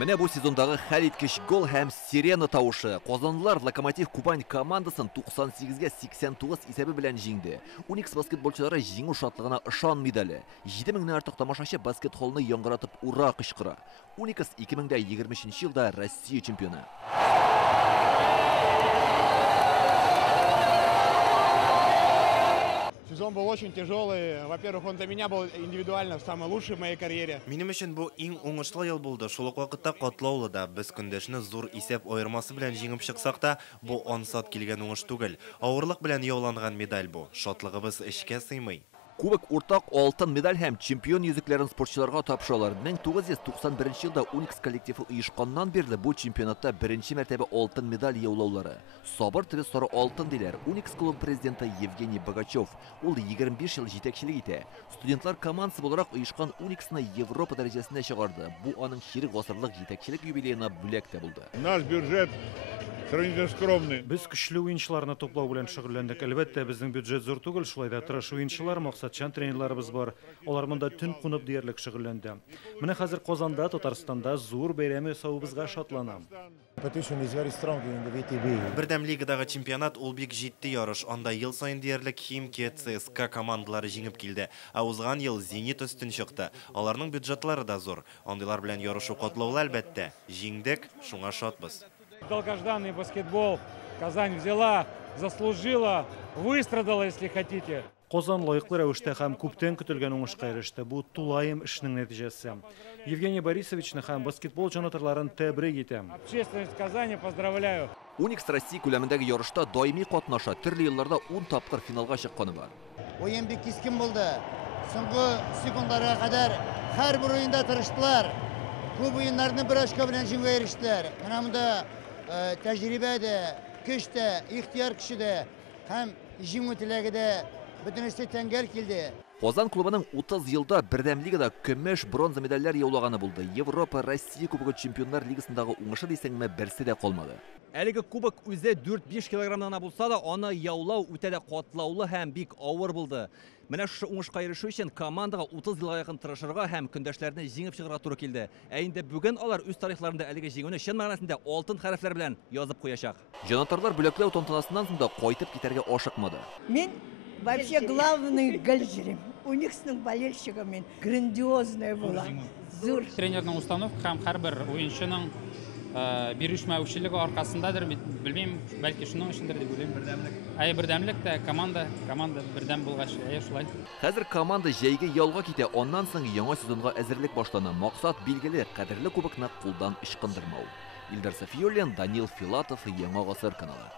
Менә бу сезондагы хәл иткеч гол һәм сирена тавышы. Казанлылар Локомотив Кубань командасын 98-га 89 исәбе белән җиңде. Уникс баскетболчылары җиңү шатлыгына ышанмый әле. 7000 артык тамашачы баскет холлны яңгыратып ура кычкыра. Уникс 2023 елда Россия чемпионы. Сезон был очень тяжелый. Во-первых, он для меня был индивидуально самый лучший в моей карьере. Минем өчен бу иң уңышлы ел булды. Шул ук вакытта катлаулы да. Без көндәшне зур исәп аермасы белән җиңеп чыксак та, бу ансат килгән уңыш түгел. Авырлык белән яуланган медаль бу. Шатлыгыбыз эшкә сыймый. Кубок уртак алтын медаль һәм чемпион йөзекләрен спортчыларга тапшыралар. 1991 елда Уникс коллективы оешканнан бирле бу чемпионатта беренче мәртәбә алтын медаль яулаулары. Сабыр төбе сары алтын диләр. Уникс клуб президенты Евгений Богачев. Ул 25 ел җитәкчелек итә. Студентлар командасы буларак оешкан Униксны Европа дәрәҗәсенә чыгарды. Бу аның чирек гасырлык җитәкчелек юбилеена бүләк тә булды. Наш бюджет сравнительно скромный. Без көчле уенчыларны топлау белән шөгыльләндек. Әлбәттә, безнең бюджет зур түгел, шулай да тырыш уенчылар, максатчан тренерларыбыз бар. Алар монда төн кунып диярлек шөгыльләнде. Менә хәзер Казанда, Татарстанда зур бәйрәм ясавыбызга шатланам. Бердәм лигадагы чемпионат ул бик җитди ярыш. Анда ел сайын диярлек Химки, ЦСКА командалары җиңеп килде. Ә узган ел Зенит өстен чыкты. Аларның бюджетлары да зур. Андыйлар белән ярышу катлаулы әлбәттә. Җиңдек, шуңа шатбыз. Долгожданный баскетбол Казань взяла, заслужила, выстрадала, если хотите. Казан лайыклы рәвештә һәм күптән көтелгән уңышка иреште. Бу тулаем эшнең нәтиҗәсе. Евгений Борисовичны һәм баскетбол җанатарларын тәбрик итәм. Общественность Казани поздравляю. Уникс Россия күләмендәге ярышта даими катнаша, төрле елларда 10 тапкыр финалга чыкканы бар. Уен бик кискен булды. Соңгы секундаларга кадәр һәрбер уенда тырыштылар. Күп уеннарны бер очко белән җиңүгә ирештеләр. Менә монда тәҗрибә дә, көч тә, ихтияр көче дә һәм җиңү теләге дә бөтенесе тәңгәл килде. Казан клубының 30 елда бердәм лигада көмеш, бронза медальләр яулаганы булды. Европа, Россия кубогы чемпионнар лигасындагы уңышы дисәңме берсе дә калмады. Әлеге кубок үзе 4-5 килограммнан булса да, аны яулау үтә дә катлаулы һәм бик авыр булды. Менә шу уңышка ирешү өчен командага 30 елга якын тырышырга һәм көндәшләрне җиңеп чыгарга туры килде. Ә инде бүген алар үз тарихларында әлеге җиңүне чын мәгънәсендә алтын хәрефләр белән язып куячак. Җанатарлар бүләкләү тантанасыннан соң да кайтып китәргә ашыкмады. Мен вообще главный голжерим. Униксның болельщигымен грандиозная була. Зур. Тренерның установка һәм һәрбер уенчының бирешмәүчелеге аркасындадыр, белмим, бәлки шуның өчендер дип уйлыйм. Бердәмлек тә команда бердәм булгач, шулай. Хәзер команда җәйге ялга китә, аннан соң яңа сезонга әзерлек башлана. Максат билгеле, кадерле кубокны кулдан ычкындырмау. Илдар Сафиуллин, Данил Филатов, Яңа гасыр каналы.